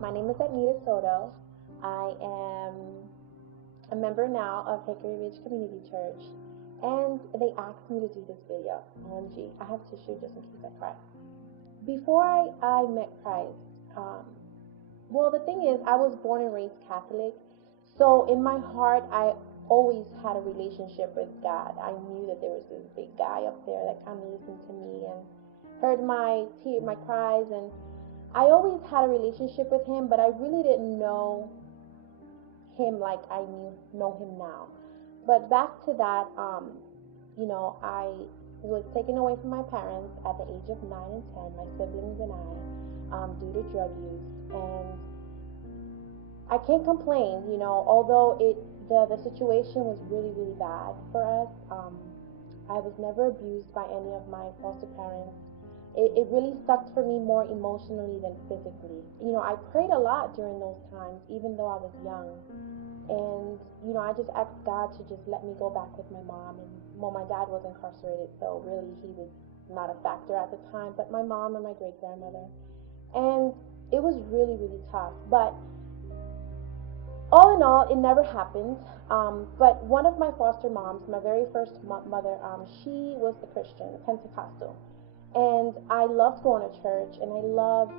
My name is Ednita Soto. I am a member now of Hickory Ridge Community Church, and they asked me to do this video. OMG, I have tissue just in case I cry. Before I met Christ, well, the thing is, I was born and raised Catholic, so in my heart, I always had a relationship with God. I knew that there was this big guy up there that kind of listened to me and heard my cries, and I always had a relationship with him, but I really didn't know him like I know him now. But back to that, I was taken away from my parents at the age of 9 and 10, my siblings and I, due to drug use. And I can't complain, although the situation was really, really bad for us. I was never abused by any of my foster parents. It really sucked for me more emotionally than physically. I prayed a lot during those times, even though I was young. And, I just asked God to just let me go back with my mom. And, well, my dad was incarcerated, so really he was not a factor at the time, but my mom and my great-grandmother. And it was really, really tough. But all in all, it never happened. But one of my foster moms, my very first mother, she was a Christian, a Pentecostal. And I loved going to church, and I loved,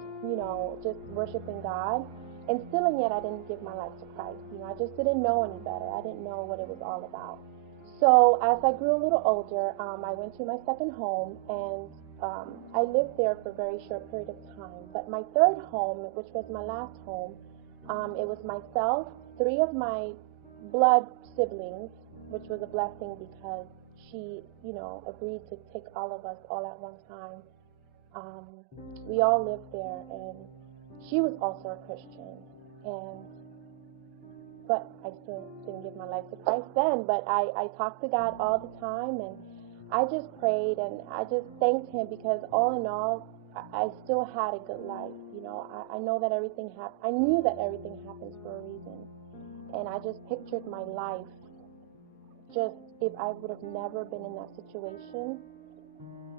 just worshiping God. And still and yet, I didn't give my life to Christ. I just didn't know any better. I didn't know what it was all about. So as I grew a little older, I went to my second home, and I lived there for a very short period of time. But my third home, which was my last home, it was myself, 3 of my blood siblings, which was a blessing because she, agreed to take all of us all at one time. We all lived there, and she was also a Christian, but I still didn't give my life to Christ then. But I talked to God all the time, and I just prayed, and I just thanked Him because all in all, I still had a good life. I know that I knew that everything happens for a reason, and I just pictured my life. Just if I would have never been in that situation,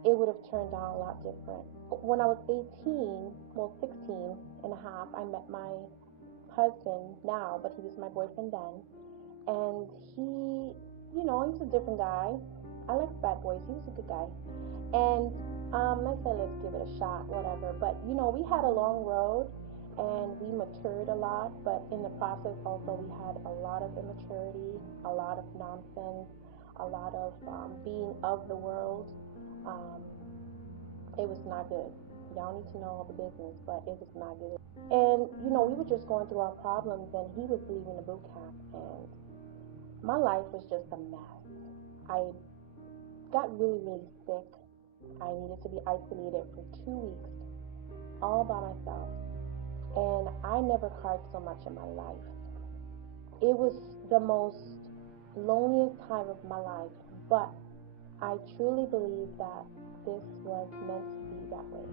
it would have turned out a lot different. When I was 18, well, 16 and a half, I met my husband now, but he was my boyfriend then. And he's a different guy. I like bad boys. He was a good guy. And I said, let's give it a shot, whatever. But, we had a long road, and we matured a lot. But in the process, also, we had a lot of immaturity, a lot of nonsense, a lot of being of the world. It was not good. Y'all need to know all the business, but it was not good. And, we were just going through our problems, and he was leaving the boot camp, and my life was just a mess. I got really, really sick. I needed to be isolated for 2 weeks, all by myself. And I never cried so much in my life. It was the most loneliest time of my life, but I truly believe that this was meant to be that way.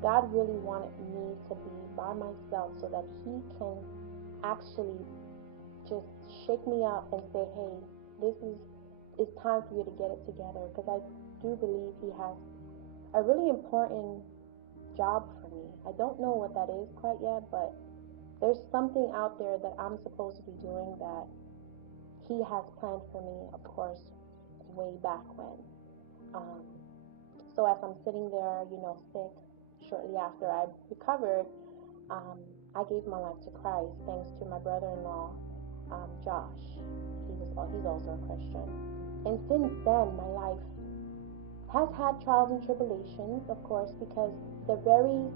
God really wanted me to be by myself so that He can actually just shake me up and say, hey, it's time for you to get it together, because I do believe He has a really important job for me. I don't know what that is quite yet, but there's something out there that I'm supposed to be doing that He has planned for me, of course, way back when. So as I'm sitting there, sick, shortly after I recovered, I gave my life to Christ thanks to my brother-in-law, Josh. He's also a Christian. And since then, my life has had trials and tribulations, of course, because the very,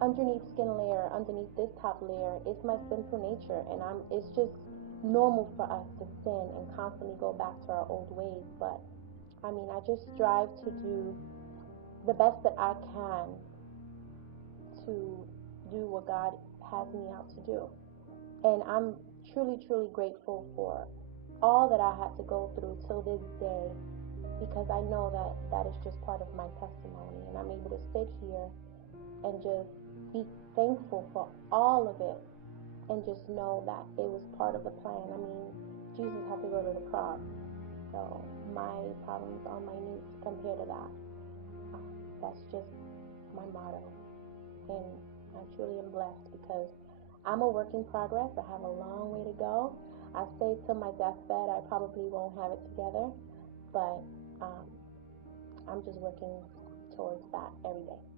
underneath skin layer, underneath this top layer, is my sinful nature, and it's just normal for us to sin and constantly go back to our old ways. But I just strive to do the best that I can to do what God has me out to do. And I'm truly, truly grateful for all that I had to go through till this day, because I know that is just part of my testimony, and I'm able to sit here and just be thankful for all of it, and just know that it was part of the plan. Jesus had to go to the cross, so my problems are minute compared to that. That's just my motto. And I truly am blessed because I'm a work in progress. I have a long way to go. I say till my deathbed I probably won't have it together, but I'm just working towards that every day.